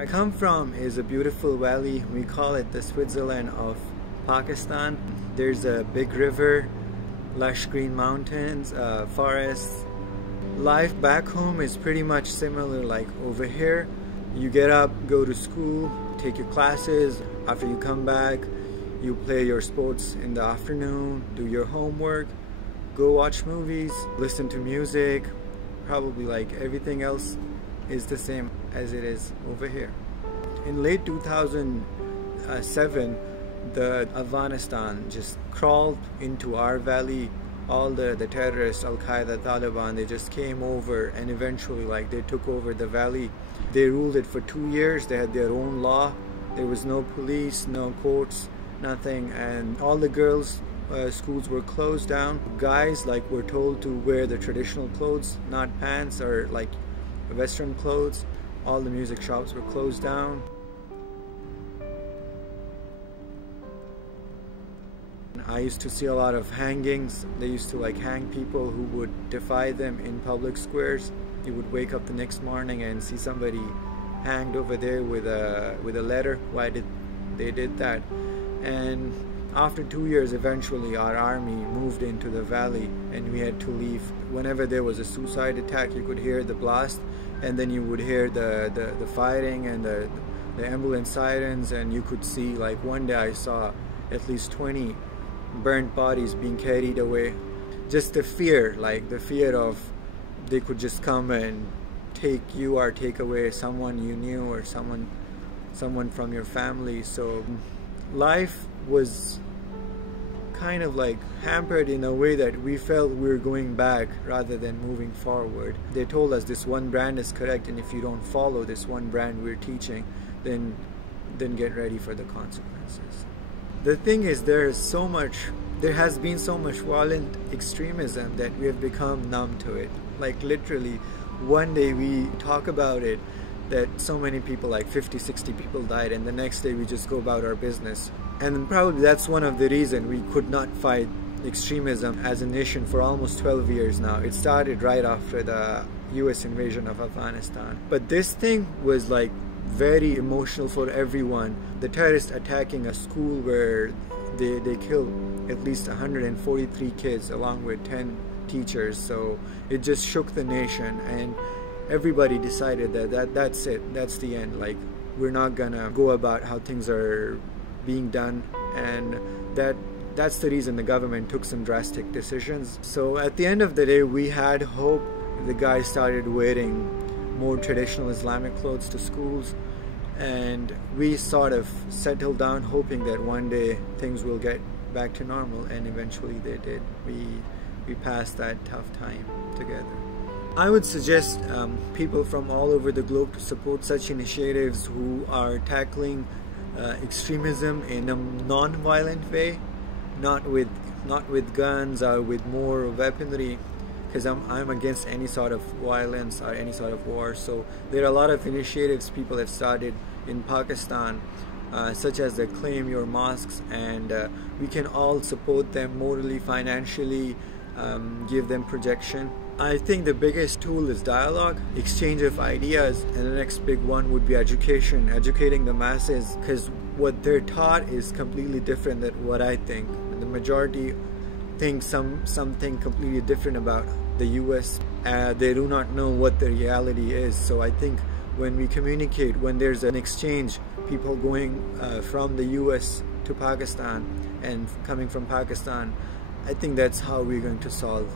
Where I come from is a beautiful valley. We call it the Switzerland of Pakistan. There's a big river, lush green mountains, forests. Life back home is pretty much similar like over here. You get up, go to school, take your classes. After you come back, you play your sports in the afternoon, do your homework, go watch movies, listen to music. Probably like everything else is the same as it is over here. In late 2007, the Afghanistan just crawled into our valley. All the terrorists, Al-Qaeda, Taliban, they just came over and eventually like they took over the valley. They ruled it for 2 years. They had their own law. There was no police, no courts, nothing, and all the girls' schools were closed down. Guys like were told to wear the traditional clothes, not pants or like Western clothes. All the music shops were closed down. I used to see a lot of hangings. They used to like hang people who would defy them in public squares. You would wake up the next morning and see somebody hanged over there with a letter. Why did they did that? And after 2 years, eventually our army moved into the valley and we had to leave. Whenever there was a suicide attack, you could hear the blast, and then you would hear the fighting and the ambulance sirens, and you could see like one day I saw at least 20 burnt bodies being carried away. Just the fear, like the fear of they could just come and take you or take away someone you knew or someone from your family. So life was kind of like hampered in a way that we felt we were going back rather than moving forward. They told us this one brand is correct, and if you don't follow this one brand we're teaching, then get ready for the consequences. The thing is, there has been so much violent extremism that we have become numb to it. Like literally, one day we talk about it, that so many people, like 50-60 people died, and the next day we just go about our business. And probably that's one of the reasons we could not fight extremism as a nation for almost 12 years now. It started right after the US invasion of Afghanistan. But this thing was like very emotional for everyone. The terrorists attacking a school where they killed at least 143 kids along with 10 teachers. So it just shook the nation, and everybody decided that that's it, that's the end. Like, we're not gonna go about how things are being done, and that's the reason the government took some drastic decisions. So at the end of the day, we had hope. The guys started wearing more traditional Islamic clothes to schools, and we sort of settled down hoping that one day things will get back to normal, and eventually they did. We passed that tough time together. I would suggest people from all over the globe to support such initiatives who are tackling extremism in a non-violent way, not with guns or with more weaponry, because I'm against any sort of violence or any sort of war. So there are a lot of initiatives people have started in Pakistan, such as the Claim Your Mosques, and we can all support them morally, financially, give them projection. I think the biggest tool is dialogue, exchange of ideas, and the next big one would be education, educating the masses, because what they're taught is completely different than what I think. The majority think something completely different about the US. They do not know what the reality is. So I think when we communicate, when there's an exchange, people going from the US to Pakistan and coming from Pakistan, I think that's how we're going to solve